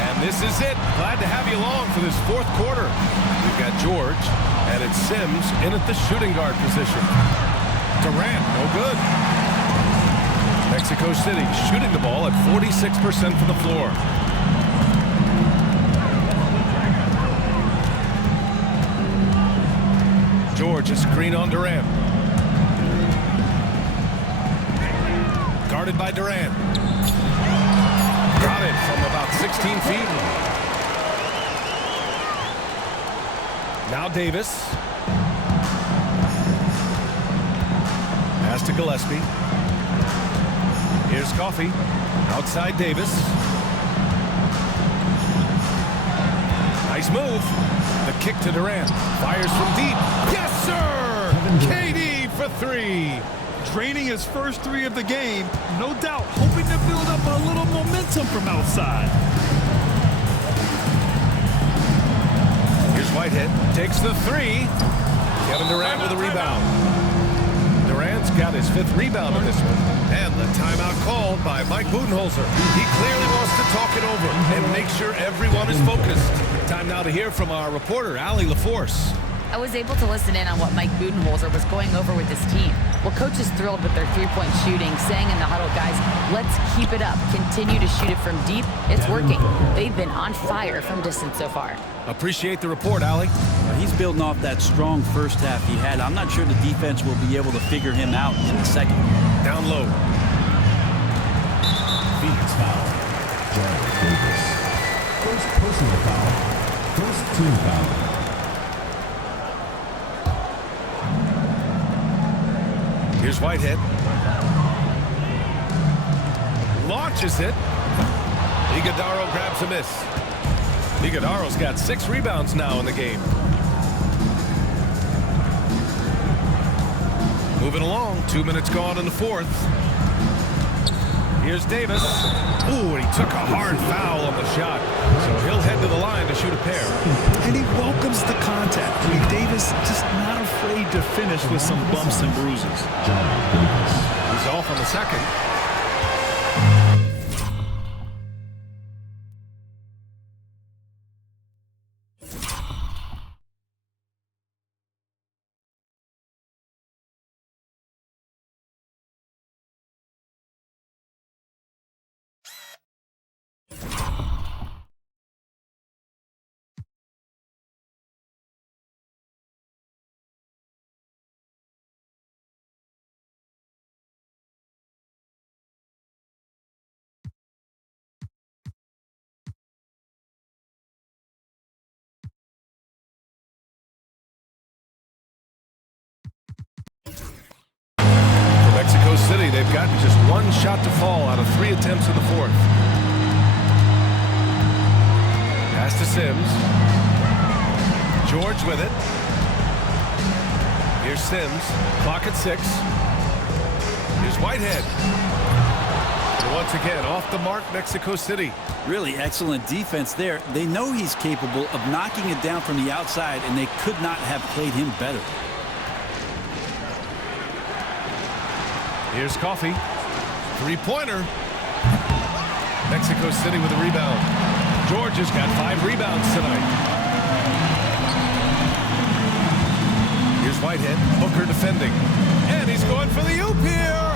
And this is it. Glad to have you along for this fourth quarter. We've got George, and it's Sims in at the shooting guard position. Durant, no good. Mexico City shooting the ball at 46% from the floor. George, a screen on Durant. Guarded by Durant. Got it from about 16 feet. Now Davis. Pass to Gillespie. Here's Coffey. Outside Davis. Nice move. The kick to Durant. Fires from deep. Yes, sir! KD for 3. Draining his first 3 of the game. No doubt hoping to build up a little momentum from outside. Here's Whitehead. Takes the 3. Kevin Durant with a rebound. Durant's got his 5th rebound in this one. And the timeout called by Mike Budenholzer. He clearly wants to talk it over and make sure everyone is focused. Time now to hear from our reporter, Allie LaForce. I was able to listen in on what Mike Budenholzer was going over with his team. Well, coach is thrilled with their three-point shooting, saying in the huddle, guys, let's keep it up. Continue to shoot it from deep. It's working. They've been on fire from distance so far. Appreciate the report, Allie. He's building off that strong first half he had. I'm not sure the defense will be able to figure him out in the second. Down low. Phoenix foul. Jared Davis. First personal foul. First team foul. Here's Whitehead. Launches it. Iguodaro grabs a miss. Iguodaro's got 6 rebounds now in the game. Moving along. 2 minutes gone in the fourth. Here's Davis. Ooh, and he took a hard foul on the shot. So he'll head to the line to shoot a pair. And he welcomes the contact. I mean, Davis just not afraid to finish with some bumps and bruises. He's off on the second. City, they've gotten just one shot to fall out of 3 attempts in the fourth. Pass to Sims. George with it. Here's Sims. Clock at 6. Here's Whitehead. And once again, off the mark, Mexico City. Really excellent defense there. They know he's capable of knocking it down from the outside, and they could not have played him better. Here's Coffee. Three-pointer. Mexico City with a rebound. George has got 5 rebounds tonight. Here's Whitehead. Booker defending. And he's going for the oop here.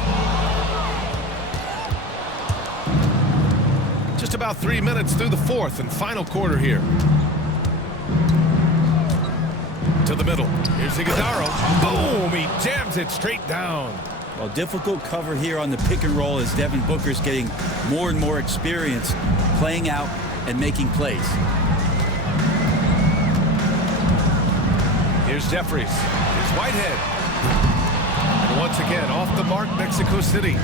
Just about 3 minutes through the fourth and final quarter here. To the middle. Here's Iguodaro. Boom! He jams it straight down. Well, difficult cover here on the pick and roll as Devin Booker's getting more and more experience playing out and making plays. Here's Jeffries. Here's Whitehead. And once again, off the mark, Mexico City.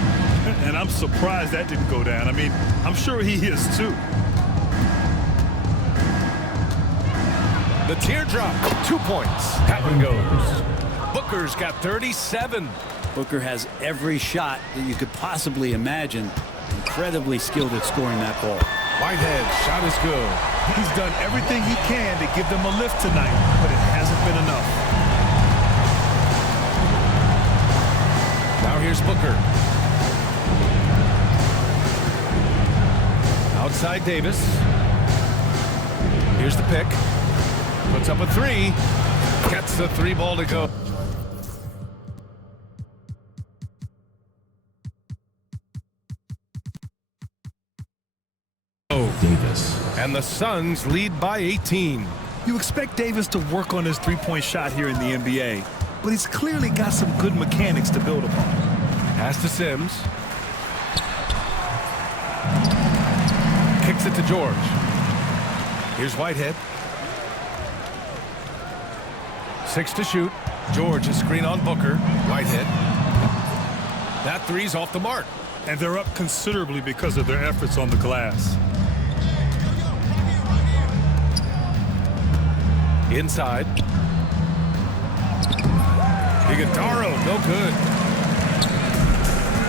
And I'm surprised that didn't go down. I mean, I'm sure he is too. The teardrop. 2 points. That one goes. Booker's got 37. Booker has every shot that you could possibly imagine. Incredibly skilled at scoring that ball. Whitehead, shot is good. He's done everything he can to give them a lift tonight, but it hasn't been enough. Now here's Booker. Outside Davis. Here's the pick. Puts up a 3. Gets the 3 ball to go. Davis. And the Suns lead by 18. You expect Davis to work on his three-point shot here in the NBA, but he's clearly got some good mechanics to build upon. Pass to Sims. Kicks it to George. Here's Whitehead. 6 to shoot. George, a screen on Booker. Whitehead. That 3's off the mark. And they're up considerably because of their efforts on the glass. Inside. Iguodaro, no good.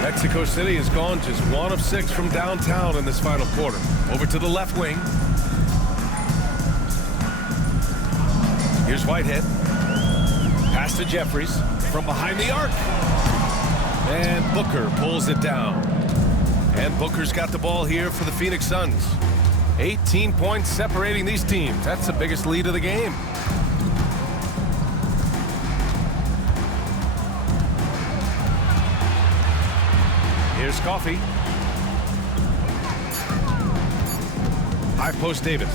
Mexico City has gone just 1 of 6 from downtown in this final quarter. Over to the left wing. Here's Whitehead. Pass to Jeffries from behind the arc. And Booker pulls it down. And Booker's got the ball here for the Phoenix Suns. 18 points separating these teams. That's the biggest lead of the game. Here's Coffee. High post Davis.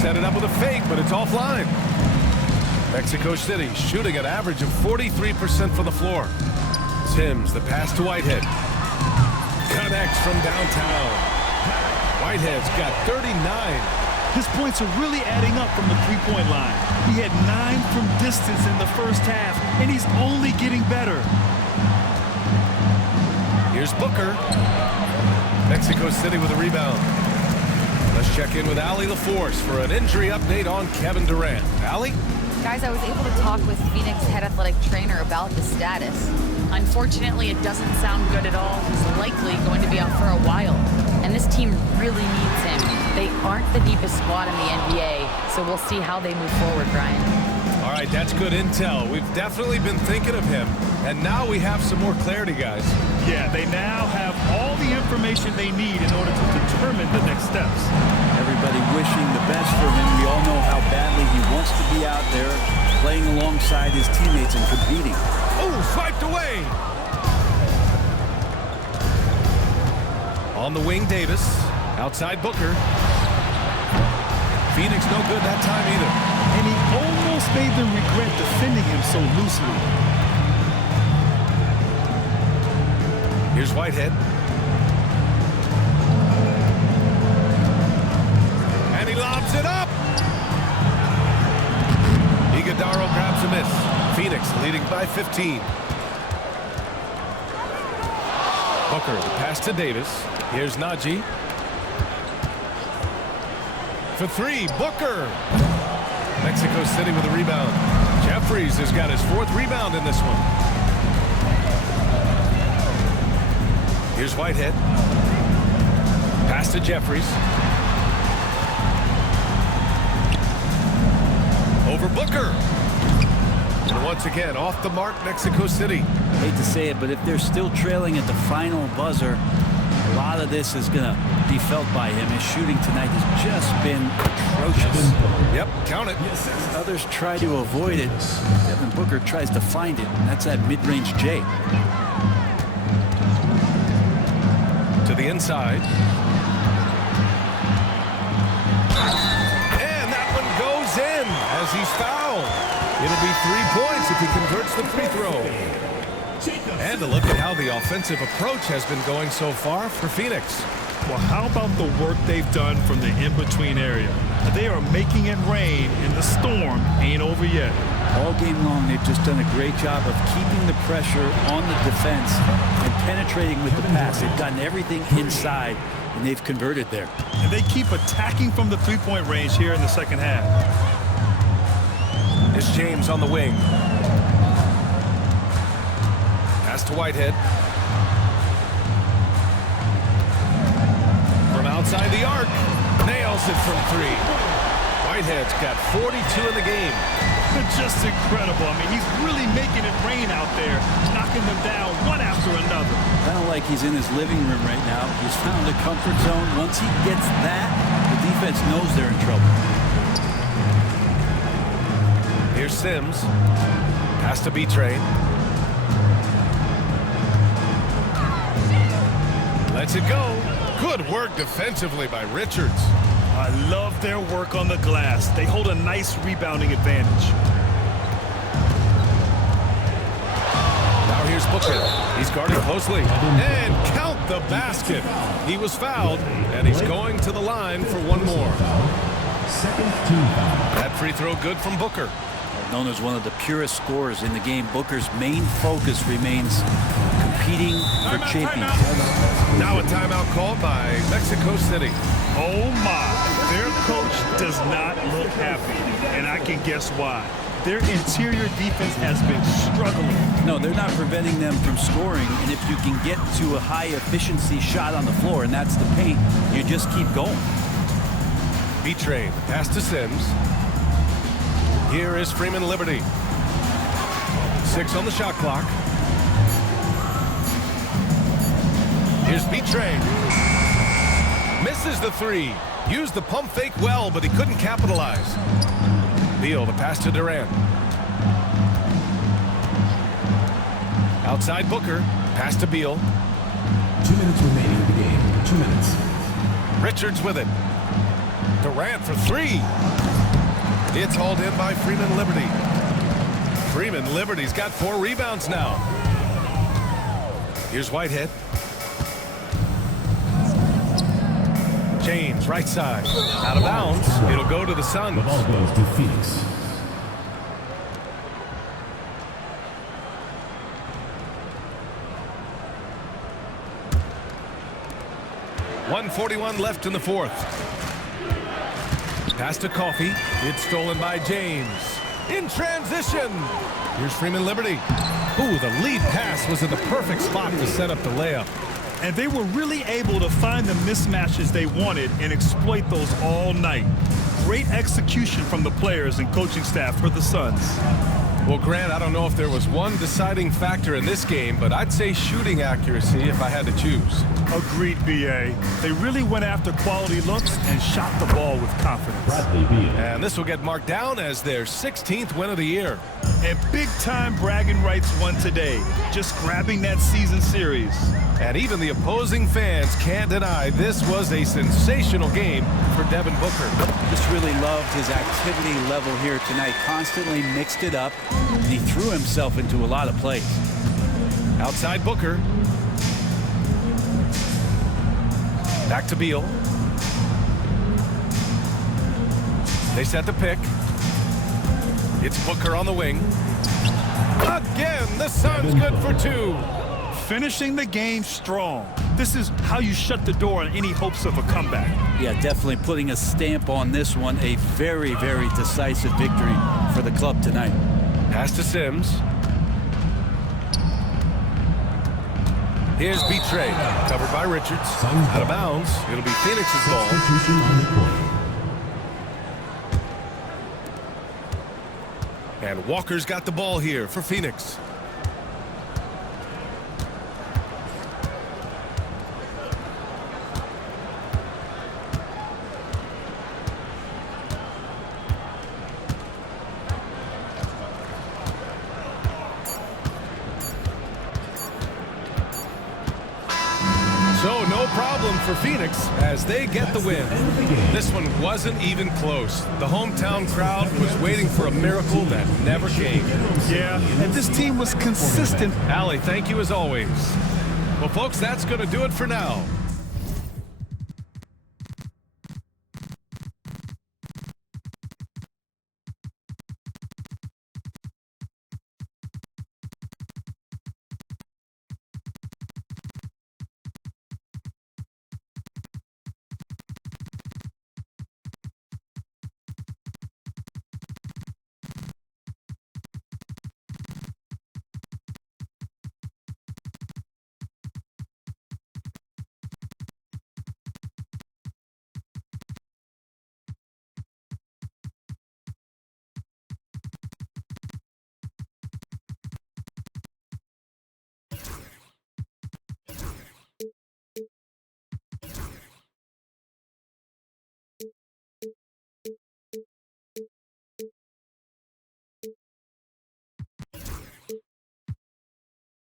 Set it up with a fake, but it's offline. Mexico City shooting an average of 43% from the floor. Sims, the pass to Whitehead. Connects from downtown. Whitehead's got 39. His points are really adding up from the three-point line. He had 9 from distance in the first half, and he's only getting better. Here's Booker. Mexico City with a rebound. Let's check in with Allie LaForce for an injury update on Kevin Durant. Allie? Guys, I was able to talk with Phoenix head athletic trainer about the status. Unfortunately, it doesn't sound good at all. He's likely going to be out for a while. And this team really needs him. They aren't the deepest squad in the NBA, so we'll see how they move forward, Brian. All right, that's good intel. We've definitely been thinking of him. And now we have some more clarity, guys. Yeah, they now have all the information they need in order to determine the next steps. Everybody wishing the best for him. We all know how badly he wants to be out there playing alongside his teammates and competing. Oh, swiped away. On the wing, Davis. Outside Booker. Phoenix no good that time either. And he almost made them regret defending him so loosely. Here's Whitehead. And he lobs it up. Iguodaro grabs a miss. Phoenix leading by 15. Booker, the pass to Davis. Here's Najee. For three, Booker. Mexico City with a rebound. Jeffries has got his 4th rebound in this one. Here's Whitehead. Pass to Jeffries. Over Booker. And once again, off the mark, Mexico City. I hate to say it, but if they're still trailing at the final buzzer, a lot of this is going to be felt by him. His shooting tonight has just been atrocious. Yep, count it. Others try to avoid it. Devin Booker tries to find it, and that's that mid-range J. To the inside. And that one goes in as he's fouled. It'll be 3 points if he converts the free throw. And a look at how the offensive approach has been going so far for Phoenix. Well, how about the work they've done from the in-between area? They are making it rain, and the storm ain't over yet. All game long, they've just done a great job of keeping the pressure on the defense and penetrating with the pass. They've gotten everything inside, and they've converted there. And they keep attacking from the three-point range here in the second half. It's James on the wing. Pass to Whitehead. From outside the arc. Nails it from 3. Whitehead's got 42 in the game. Just incredible. I mean, he's really making it rain out there, knocking them down one after another. Kind of like he's in his living room right now. He's found a comfort zone. Once he gets that, the defense knows they're in trouble. Here's Sims. Pass to B-Train. Lets it go. Good work defensively by Richards. I love their work on the glass. They hold a nice rebounding advantage. Now here's Booker. He's guarding closely. And count the basket. He was fouled, and he's going to the line for one more. Second team foul. That free throw good from Booker. Known as one of the purest scorers in the game, Booker's main focus remains competing for championships. Now a timeout called by Mexico City. Oh my, their coach does not look happy, and I can guess why. Their interior defense has been struggling. No, they're not preventing them from scoring, and if you can get to a high efficiency shot on the floor, and that's the paint, you just keep going. B-Train, pass to Sims. Here is Freeman Liberty. 6 on the shot clock. Here's B-Train. Misses the 3. Used the pump fake well, but he couldn't capitalize. Beal, the pass to Durant. Outside Booker. Pass to Beal. 2 minutes remaining in the game. 2 minutes. Richards with it. Durant for 3. It's hauled in by Freeman Liberty. Freeman Liberty's got 4 rebounds now. Here's Whitehead. James, right side. Out of bounds. It'll go to the Suns. The ball goes to Phoenix. .141 left in the 4th. Pass to Coffey. It's stolen by James. In transition. Here's Freeman Liberty. Ooh, the lead pass was in the perfect spot to set up the layup. And they were really able to find the mismatches they wanted and exploit those all night. Great execution from the players and coaching staff for the Suns. Well, Grant, I don't know if there was one deciding factor in this game, but I'd say shooting accuracy if I had to choose. Agreed, B.A. They really went after quality looks and shot the ball with confidence. Bradley Beal. And this will get marked down as their 16th win of the year. And big-time bragging rights won today, just grabbing that season series. And even the opposing fans can't deny this was a sensational game for Devin Booker. Just really loved his activity level here tonight. Constantly mixed it up, and he threw himself into a lot of plays. Outside Booker. Back to Beal. They set the pick. It's Booker on the wing. Again, the Suns good for 2. finishing the game strong. This is how you shut the door on any hopes of a comeback. Yeah, definitely putting a stamp on this one. A very, very decisive victory for the club tonight. Pass to Sims. Here's Betray, covered by Richards. Out of bounds. It'll be Phoenix's ball. Substitution on the court. And Walker's got the ball here for Phoenix. So no problem for Phoenix as they get the win. This one wasn't even close. The hometown crowd was waiting for a miracle that never came. Yeah, and this team was consistent. Allie, thank you as always. Well, folks, that's going to do it for now.